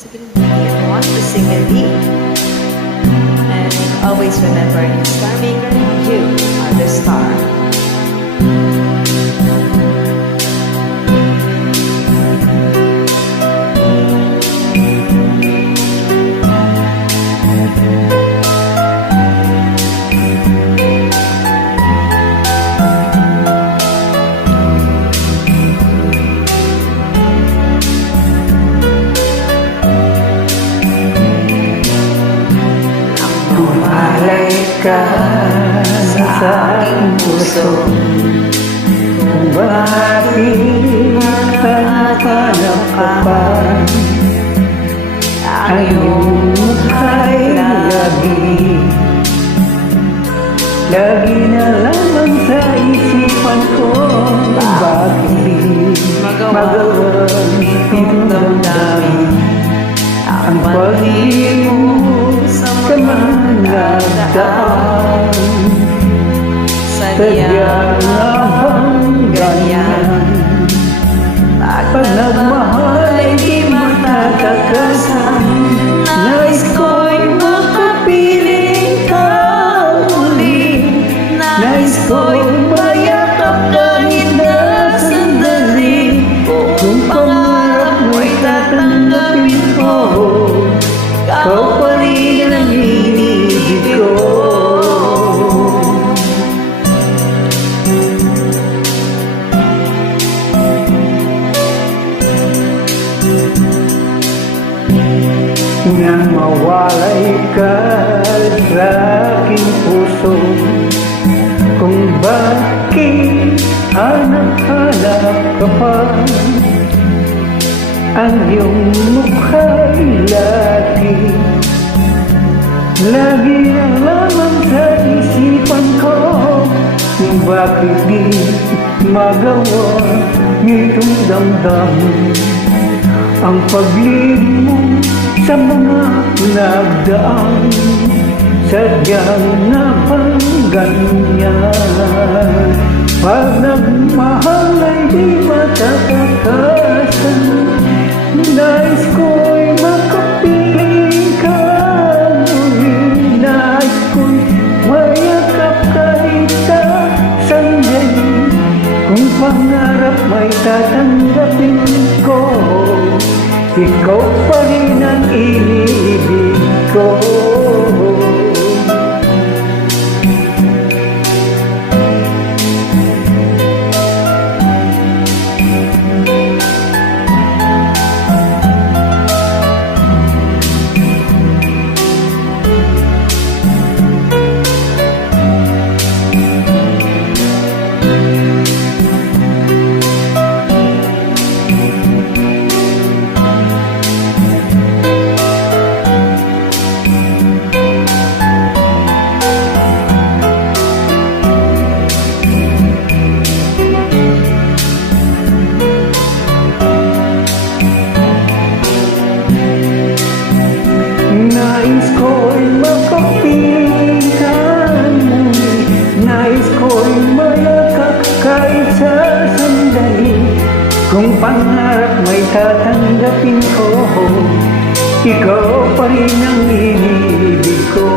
You want to sing a lead. And always remember, in Star Maker, you are the star. Malay ka sa aking puso, kung bakit hanap ka pa. Ang iyong mukha'y lagi na lamang sa isipan ko. Bakit di magawa itong damdamin ang pag-ibig mo sa mga nagdaan? Sadya nga bang ganyan? Pag nagmahal ay di matatakasan. Nais ko'y makapiling ka muli. Nais ko'y mayakap kahit na sandali. Kung pangarap mo'y tatanggapin ko, ikaw pa rin ang inibig ko. Nang mawalay ka sa aking puso, kung bakit hanap-hanap ka pa. Ang iyong mukha'y lagi na lamang sa isipan ko. Bakit di magawa nitong damdamin ang pag-ibig mo sa mga nagdaan? Sadyang na bang ganyan? Pag nagmahal ay di matatakasan. Nais ko'y makapiling ka muli. Nais ko'y mayakap kahit sa sandali. Kung pangarap may tatanggapin ko, ikaw pa rin ang iniibig ko. Nais ko'y makapiling ka muli. Nais ko'y mayakap kahit sa sandali. Kung pangarap may tatanggapin ko, ikaw pa rin ang inibig ko.